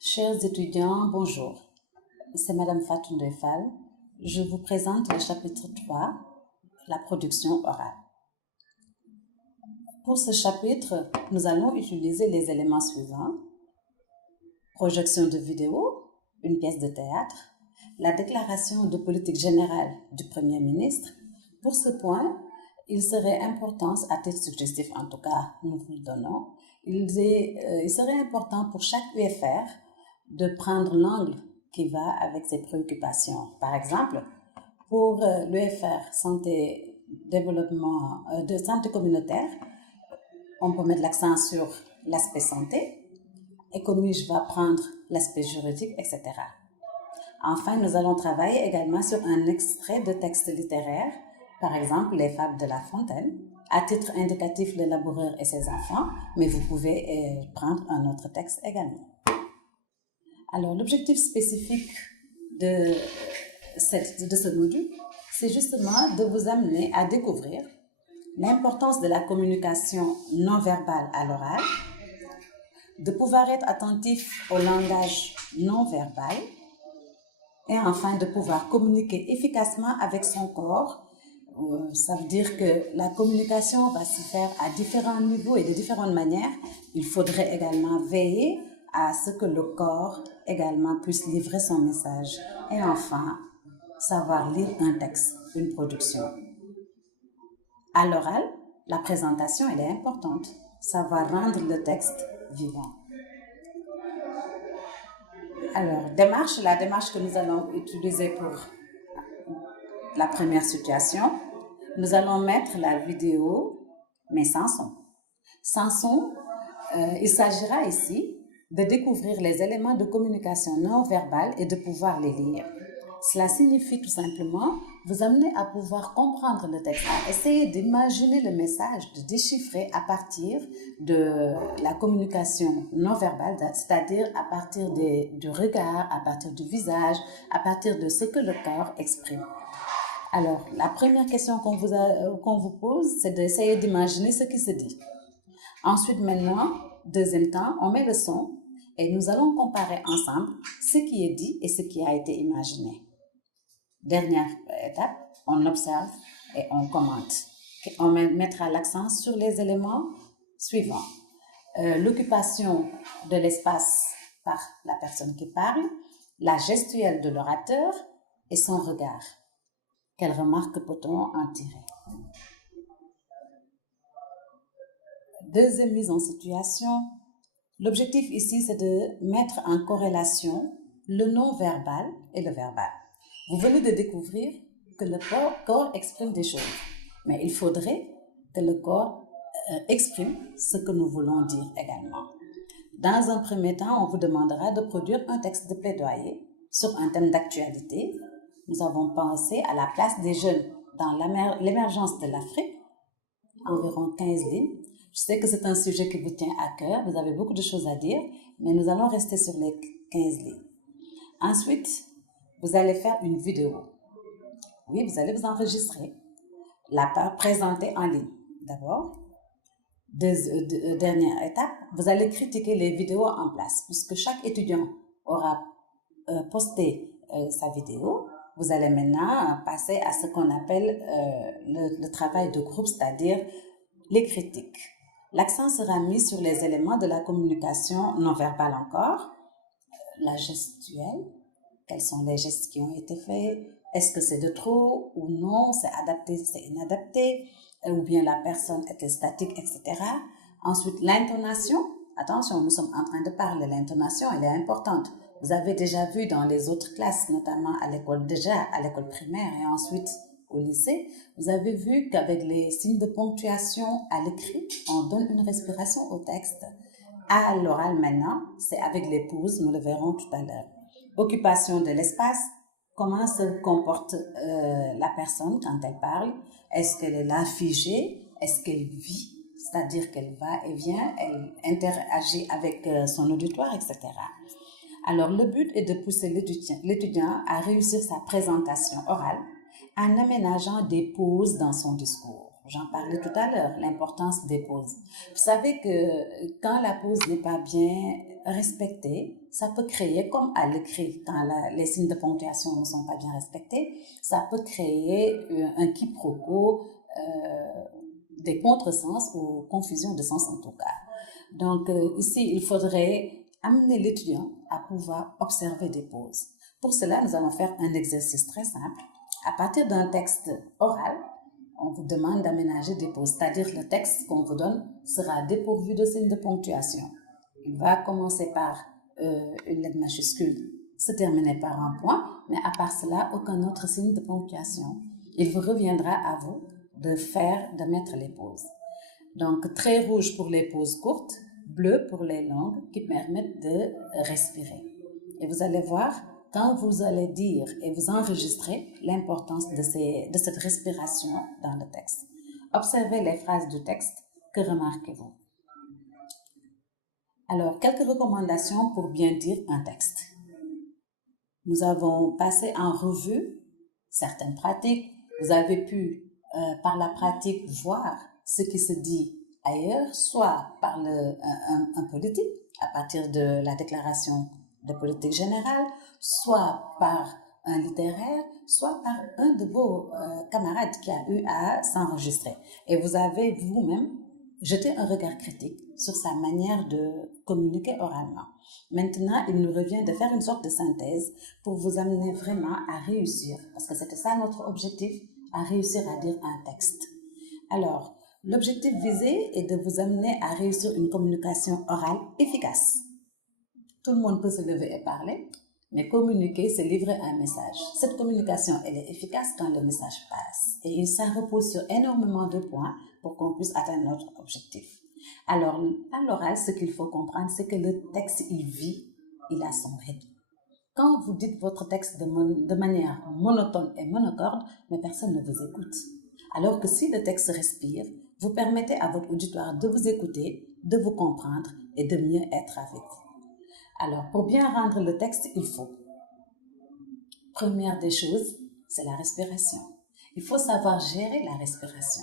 Chers étudiants, bonjour. C'est Madame Fatou Fall. Je vous présente le chapitre 3, la production orale. Pour ce chapitre, nous allons utiliser les éléments suivants. Projection de vidéo, une pièce de théâtre, la déclaration de politique générale du Premier ministre. Pour ce point, il serait important, à titre suggestif en tout cas, nous vous le donnons, il serait important pour chaque UFR de prendre l'angle qui va avec ses préoccupations. Par exemple, pour l'UFR santé, développement, de santé communautaire, on peut mettre l'accent sur l'aspect santé. Économie va prendre l'aspect juridique, etc. Enfin, nous allons travailler également sur un extrait de texte littéraire, par exemple les Fables de La Fontaine, à titre indicatif le laboureur et ses enfants, mais vous pouvez prendre un autre texte également. Alors, l'objectif spécifique de ce module, c'est justement de vous amener à découvrir l'importance de la communication non verbale à l'oral, de pouvoir être attentif au langage non verbal et enfin de pouvoir communiquer efficacement avec son corps. Ça veut dire que la communication va se faire à différents niveaux et de différentes manières. Il faudrait également veiller à ce que le corps également puisse livrer son message. Et enfin, savoir lire un texte, une production. À l'oral, la présentation, elle est importante. Savoir rendre le texte vivant. Alors, la démarche que nous allons utiliser pour la première situation, nous allons mettre la vidéo, mais sans son. Sans son, il s'agira ici de découvrir les éléments de communication non verbale et de pouvoir les lire. Cela signifie tout simplement vous amener à pouvoir comprendre le texte, à essayer d'imaginer le message, de déchiffrer à partir de la communication non verbale, c'est-à-dire à partir du regard, à partir du visage, à partir de ce que le corps exprime. Alors, la première question qu'on vous pose, c'est d'essayer d'imaginer ce qui se dit. Ensuite, maintenant, deuxième temps, on met le son et nous allons comparer ensemble ce qui est dit et ce qui a été imaginé. Dernière étape, on observe et on commente. On mettra l'accent sur les éléments suivants. L'occupation de l'espace par la personne qui parle, la gestuelle de l'orateur et son regard. Quelles remarques peut-on en tirer? Deuxième mise en situation. L'objectif ici, c'est de mettre en corrélation le non-verbal et le verbal. Vous venez de découvrir que le corps exprime des choses, mais il faudrait que le corps exprime ce que nous voulons dire également. Dans un premier temps, on vous demandera de produire un texte de plaidoyer sur un thème d'actualité. Nous avons pensé à la place des jeunes dans l'émergence de l'Afrique, environ 15 lignes. Je sais que c'est un sujet qui vous tient à cœur, vous avez beaucoup de choses à dire, mais nous allons rester sur les 15 lignes. Ensuite, vous allez faire une vidéo. Oui, vous allez vous enregistrer, la présenter en ligne. D'abord, dernière étape, vous allez critiquer les vidéos en place, puisque chaque étudiant aura posté sa vidéo. Vous allez maintenant passer à ce qu'on appelle le travail de groupe, c'est-à-dire les critiques. L'accent sera mis sur les éléments de la communication non verbale encore, la gestuelle, quels sont les gestes qui ont été faits, est-ce que c'est de trop ou non, c'est adapté, c'est inadapté, ou bien la personne était statique, etc. Ensuite, l'intonation, attention, nous sommes en train de parler, l'intonation, elle est importante. Vous avez déjà vu dans les autres classes, notamment à l'école primaire et ensuite au lycée, vous avez vu qu'avec les signes de ponctuation à l'écrit, on donne une respiration au texte. À l'oral maintenant, c'est avec les pauses, nous le verrons tout à l'heure. Occupation de l'espace, comment se comporte la personne quand elle parle? Est-ce qu'elle est là figée? Est-ce qu'elle vit? C'est-à-dire qu'elle va et vient, elle interagit avec son auditoire, etc. Alors, le but est de pousser l'étudiant à réussir sa présentation orale en aménageant des pauses dans son discours. J'en parlais tout à l'heure, l'importance des pauses. Vous savez que quand la pause n'est pas bien respectée, ça peut créer, comme à l'écrit, quand les signes de ponctuation ne sont pas bien respectés, ça peut créer un quiproquo, des contresens ou confusion de sens en tout cas. Donc ici, il faudrait amener l'étudiant à pouvoir observer des pauses. Pour cela, nous allons faire un exercice très simple. À partir d'un texte oral, on vous demande d'aménager des pauses, c'est-à-dire le texte qu'on vous donne sera dépourvu de signes de ponctuation. Il va commencer par une lettre majuscule, se terminer par un point, mais à part cela, aucun autre signe de ponctuation. Il vous reviendra à vous de mettre les pauses. Donc, trait rouge pour les pauses courtes, bleu pour les longues qui permettent de respirer. Et vous allez voir, quand vous allez dire et vous enregistrer l'importance de cette respiration dans le texte. Observez les phrases du texte, que remarquez-vous? Alors, quelques recommandations pour bien dire un texte. Nous avons passé en revue certaines pratiques. Vous avez pu, par la pratique, voir ce qui se dit ailleurs, soit par un politique, à partir de la déclaration de politique générale, soit par un littéraire, soit par un de vos camarades qui a eu à s'enregistrer. Et vous avez vous-même jeté un regard critique sur sa manière de communiquer oralement. Maintenant, il nous revient de faire une sorte de synthèse pour vous amener vraiment à réussir, parce que c'était ça notre objectif, à réussir à dire un texte. Alors, l'objectif visé est de vous amener à réussir une communication orale efficace. Tout le monde peut se lever et parler, mais communiquer, c'est livrer un message. Cette communication, elle est efficace quand le message passe. Et ça repose sur énormément de points pour qu'on puisse atteindre notre objectif. Alors, à l'oral, ce qu'il faut comprendre, c'est que le texte, il vit, il a son rythme. Quand vous dites votre texte de manière monotone et monocorde, mais personne ne vous écoute. Alors que si le texte respire, vous permettez à votre auditoire de vous écouter, de vous comprendre et de mieux être avec vous. Alors, pour bien rendre le texte, il faut, première des choses, c'est la respiration. Il faut savoir gérer la respiration.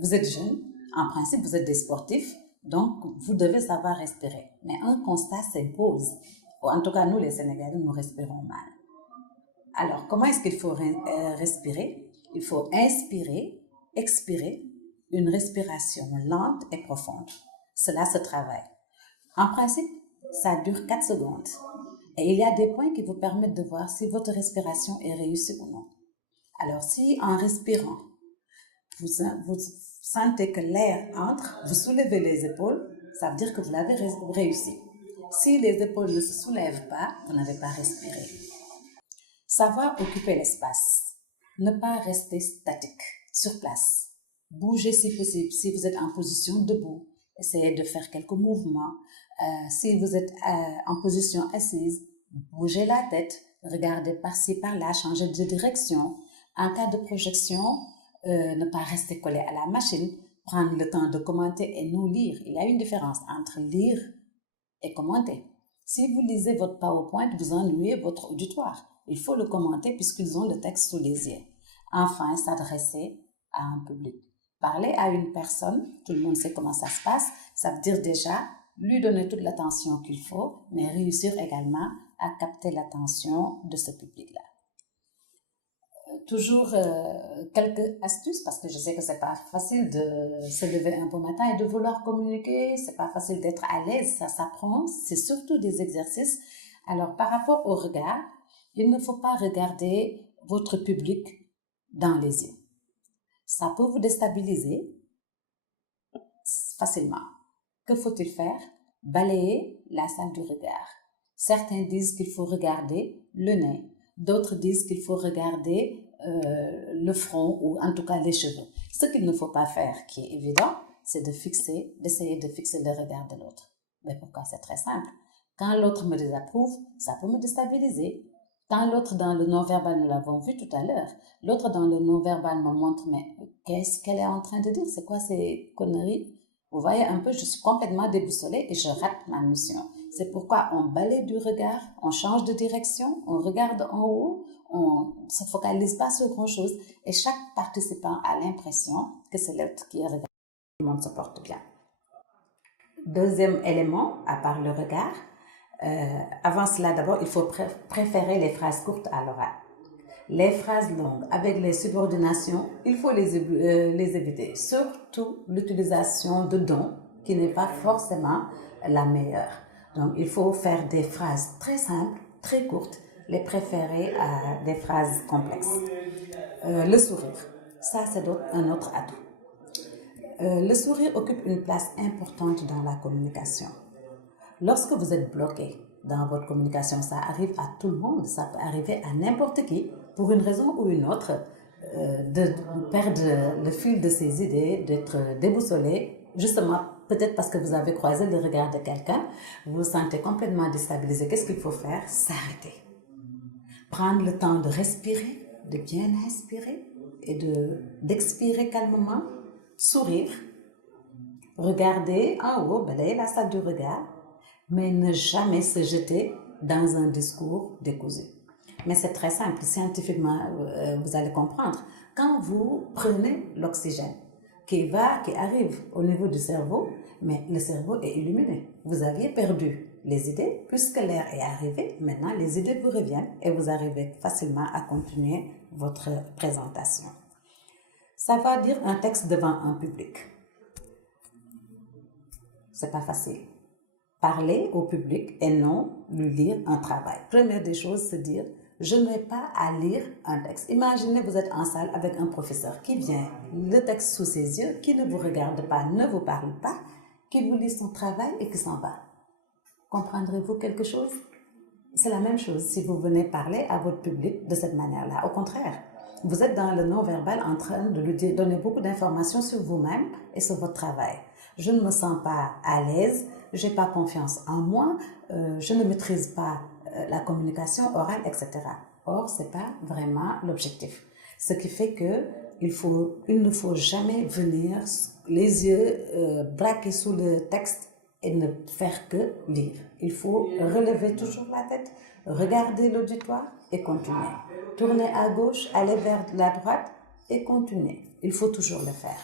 Vous êtes jeune, en principe, vous êtes des sportifs, donc vous devez savoir respirer. Mais un constat s'impose. En tout cas, nous, les Sénégalais, nous respirons mal. Alors, comment est-ce qu'il faut respirer? Il faut inspirer, expirer, une respiration lente et profonde. Cela se travaille. En principe, ça dure 4 secondes. Et il y a des points qui vous permettent de voir si votre respiration est réussie ou non. Alors, si en respirant, vous sentez que l'air entre, vous soulevez les épaules, ça veut dire que vous l'avez réussi. Si les épaules ne se soulèvent pas, vous n'avez pas respiré. Savoir occuper l'espace. Ne pas rester statique, sur place. Bougez si possible. Si vous êtes en position debout, essayez de faire quelques mouvements. Si vous êtes en position assise, bougez la tête, regardez par-ci, par-là, changez de direction. En cas de projection, ne pas rester collé à la machine, prendre le temps de commenter et non lire. Il y a une différence entre lire et commenter. Si vous lisez votre PowerPoint, vous ennuyez votre auditoire. Il faut le commenter puisqu'ils ont le texte sous les yeux. Enfin, s'adresser à un public. Parler à une personne, tout le monde sait comment ça se passe, ça veut dire déjà lui donner toute l'attention qu'il faut, mais réussir également à capter l'attention de ce public-là. Toujours quelques astuces, parce que je sais que c'est pas facile de se lever un beau matin et de vouloir communiquer, c'est pas facile d'être à l'aise, ça s'apprend, c'est surtout des exercices. Alors, par rapport au regard, il ne faut pas regarder votre public dans les yeux. Ça peut vous déstabiliser facilement. Que faut-il faire? Balayer la salle du regard. Certains disent qu'il faut regarder le nez. D'autres disent qu'il faut regarder le front ou en tout cas les cheveux. Ce qu'il ne faut pas faire, qui est évident, c'est d'essayer de fixer le regard de l'autre. Mais pourquoi? C'est très simple. Quand l'autre me désapprouve, ça peut me déstabiliser. Quand l'autre dans le non-verbal, nous l'avons vu tout à l'heure, l'autre dans le non-verbal me montre, mais qu'est-ce qu'elle est en train de dire? C'est quoi ces conneries? Vous voyez un peu, je suis complètement déboussolée et je rate ma mission. C'est pourquoi on balaye du regard, on change de direction, on regarde en haut, on ne se focalise pas sur grand-chose et chaque participant a l'impression que que c'est l'autre qui regarde, tout le monde se porte bien. Deuxième élément, à part le regard, avant cela d'abord, il faut préférer les phrases courtes à l'oral. Les phrases longues avec les subordinations, il faut les éviter. Surtout l'utilisation de dons qui n'est pas forcément la meilleure. Donc il faut faire des phrases très simples, très courtes, les préférer à des phrases complexes. Le sourire, ça c'est un autre atout. Le sourire occupe une place importante dans la communication. Lorsque vous êtes bloqué dans votre communication, ça arrive à tout le monde, ça peut arriver à n'importe qui, pour une raison ou une autre, de perdre le fil de ses idées, d'être déboussolé, justement peut-être parce que vous avez croisé le regard de quelqu'un, vous vous sentez complètement déstabilisé. Qu'est-ce qu'il faut faire? S'arrêter. Prendre le temps de respirer, de bien inspirer et d'expirer calmement, sourire, regarder en haut, balayer la salle du regard, mais ne jamais se jeter dans un discours décousu. Mais c'est très simple, scientifiquement, vous allez comprendre. Quand vous prenez l'oxygène qui arrive au niveau du cerveau, mais le cerveau est illuminé. Vous aviez perdu les idées, puisque l'air est arrivé, maintenant les idées vous reviennent et vous arrivez facilement à continuer votre présentation. Ça va dire un texte devant un public. C'est pas facile. Parler au public et non lui lire un travail. Première des choses, c'est dire, je n'ai pas à lire un texte. Imaginez, vous êtes en salle avec un professeur qui vient, le texte sous ses yeux, qui ne vous regarde pas, ne vous parle pas, qui vous lit son travail et qui s'en va. Comprendrez-vous quelque chose? C'est la même chose si vous venez parler à votre public de cette manière-là. Au contraire, vous êtes dans le non-verbal en train de lui donner beaucoup d'informations sur vous-même et sur votre travail. Je ne me sens pas à l'aise, je n'ai pas confiance en moi, je ne maîtrise pas la communication orale, etc. Or, ce n'est pas vraiment l'objectif. Ce qui fait qu'il ne faut jamais venir les yeux braqués sous le texte et ne faire que lire. Il faut relever toujours la tête, regarder l'auditoire et continuer. Tourner à gauche, aller vers la droite et continuer. Il faut toujours le faire.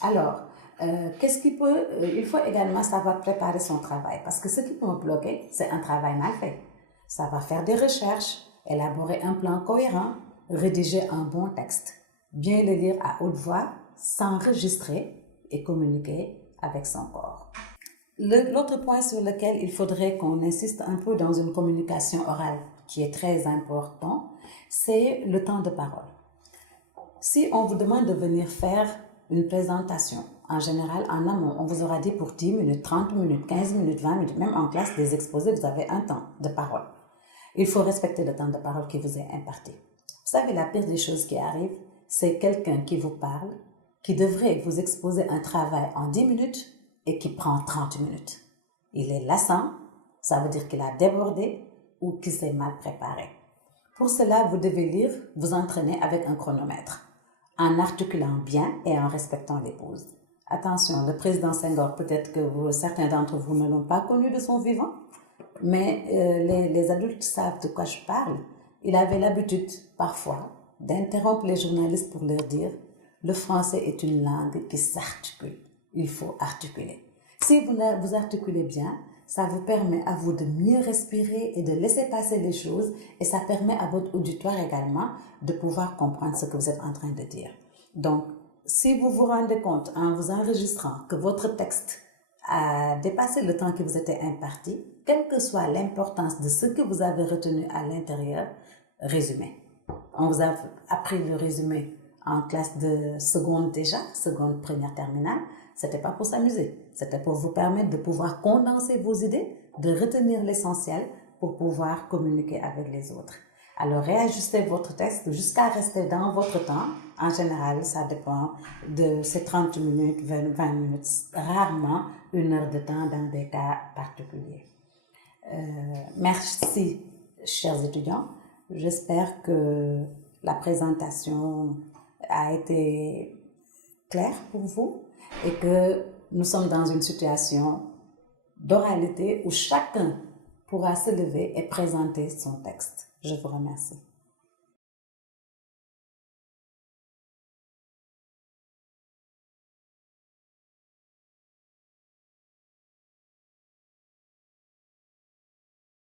Alors, il faut également savoir préparer son travail parce que ce qui peut me bloquer, c'est un travail mal fait. Ça va faire des recherches, élaborer un plan cohérent, rédiger un bon texte, bien le lire à haute voix, s'enregistrer et communiquer avec son corps. L'autre point sur lequel il faudrait qu'on insiste un peu dans une communication orale qui est très important, c'est le temps de parole. Si on vous demande de venir faire une présentation, en général, en amont, on vous aura dit pour 10 minutes, 30 minutes, 15 minutes, 20 minutes, même en classe des exposés, vous avez un temps de parole. Il faut respecter le temps de parole qui vous est imparti. Vous savez, la pire des choses qui arrive, c'est quelqu'un qui vous parle, qui devrait vous exposer un travail en 10 minutes et qui prend 30 minutes. Il est lassant, ça veut dire qu'il a débordé ou qu'il s'est mal préparé. Pour cela, vous devez lire, vous entraîner avec un chronomètre, en articulant bien et en respectant les pauses. Attention, le président Senghor, peut-être que certains d'entre vous ne l'ont pas connu de son vivant, mais les adultes savent de quoi je parle. Il avait l'habitude, parfois, d'interrompre les journalistes pour leur dire « Le français est une langue qui s'articule. Il faut articuler. » Si vous articulez bien, ça vous permet à vous de mieux respirer et de laisser passer les choses et ça permet à votre auditoire également de pouvoir comprendre ce que vous êtes en train de dire. Donc, si vous vous rendez compte en vous enregistrant que votre texte a dépassé le temps qui vous était imparti, quelle que soit l'importance de ce que vous avez retenu à l'intérieur, résumez. On vous a appris le résumé en classe de seconde déjà, seconde première terminale. C'était pas pour s'amuser, c'était pour vous permettre de pouvoir condenser vos idées, de retenir l'essentiel pour pouvoir communiquer avec les autres. Alors réajustez votre texte jusqu'à rester dans votre temps. En général, ça dépend de ces 30 minutes, 20 minutes, rarement 1 heure de temps dans des cas particuliers. Merci, chers étudiants. J'espère que la présentation a été claire pour vous et que nous sommes dans une situation d'oralité où chacun pourra se lever et présenter son texte. Je vous remercie.